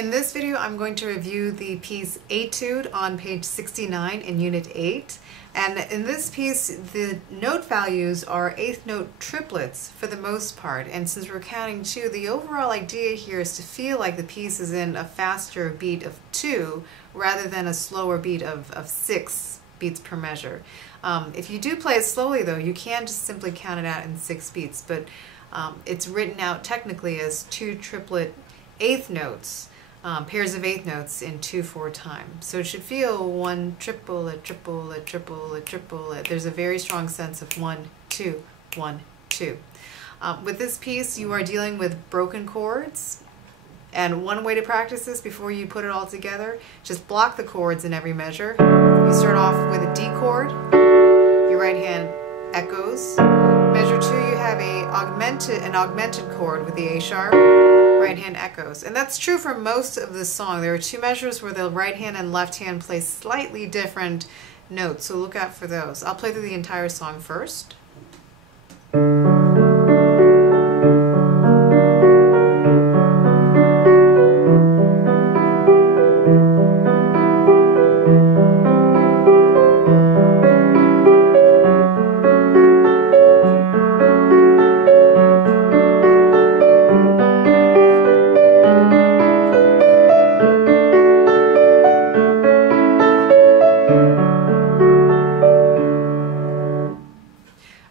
In this video, I'm going to review the piece Etude on page 69 in Unit 8. And in this piece, the note values are eighth note triplets for the most part. And since we're counting 2, the overall idea here is to feel like the piece is in a faster beat of 2 rather than a slower beat of 6 beats per measure. If you do play it slowly though, you can just simply count it out in 6 beats, but it's written out technically as 2 triplet eighth notes. Pairs of eighth notes in 2/4 time. So it should feel 1 triple, a triple, a triple, a triple. There's a very strong sense of 1, 2, 1, 2. With this piece, you are dealing with broken chords. And one way to practice this before you put it all together, just block the chords in every measure. You start off with a D chord, your right hand echoes. Measure 2, you have an augmented chord with the A sharp. Right hand echoes. And that's true for most of the song. There are 2 measures where the right hand and left hand play slightly different notes, so look out for those. I'll play through the entire song first.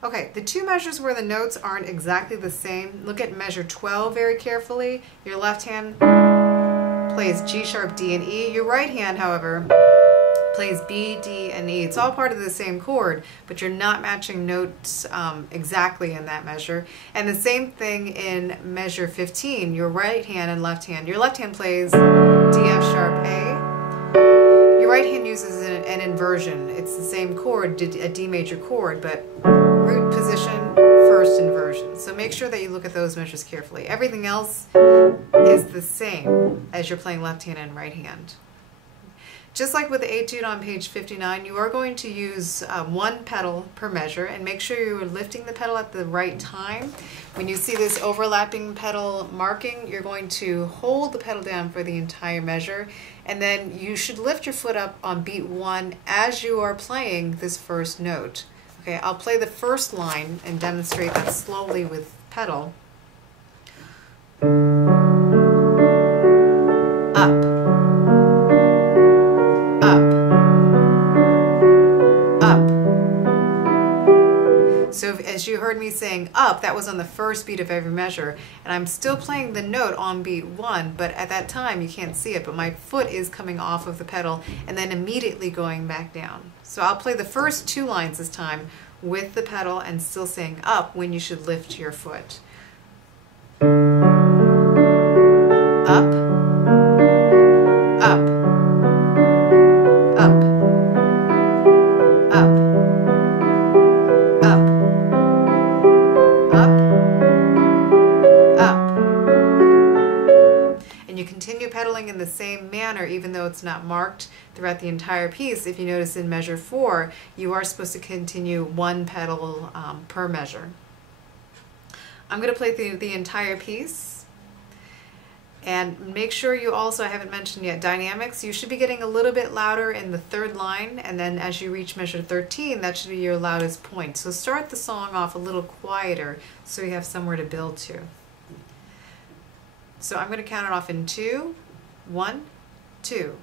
Okay, the 2 measures where the notes aren't exactly the same, look at measure 12 very carefully. Your left hand plays G sharp, D, and E. Your right hand, however, plays B, D, and E. It's all part of the same chord, but you're not matching notes exactly in that measure. And the same thing in measure 15, your right hand and left hand. Your left hand plays D, F sharp, A. Your right hand uses an inversion. It's the same chord, a D major chord, but root position, first inversion. So make sure that you look at those measures carefully. Everything else is the same as you're playing left hand and right hand. Just like with the Etude on page 59, you are going to use 1 pedal per measure, and make sure you're lifting the pedal at the right time. When you see this overlapping pedal marking, you're going to hold the pedal down for the entire measure, and then you should lift your foot up on beat 1 as you are playing this first note. Okay, I'll play the first line and demonstrate that slowly with pedal. Up, up, up. So as you heard me saying up, that was on the first beat of every measure, and I'm still playing the note on beat 1, but at that time you can't see it, but my foot is coming off of the pedal and then immediately going back down. So I'll play the first 2 lines this time with the pedal and still saying up when you should lift your foot. Up, up, up, up, up, up, up. And you continue pedaling in the same manner even though it's not marked throughout the entire piece. If you notice in measure 4, you are supposed to continue 1 pedal per measure. I'm going to play the entire piece. And make sure you also, I haven't mentioned yet, dynamics. You should be getting a little bit louder in the 3rd line, and then as you reach measure 13, that should be your loudest point. So start the song off a little quieter so you have somewhere to build to. So I'm going to count it off in 2, 1, 2.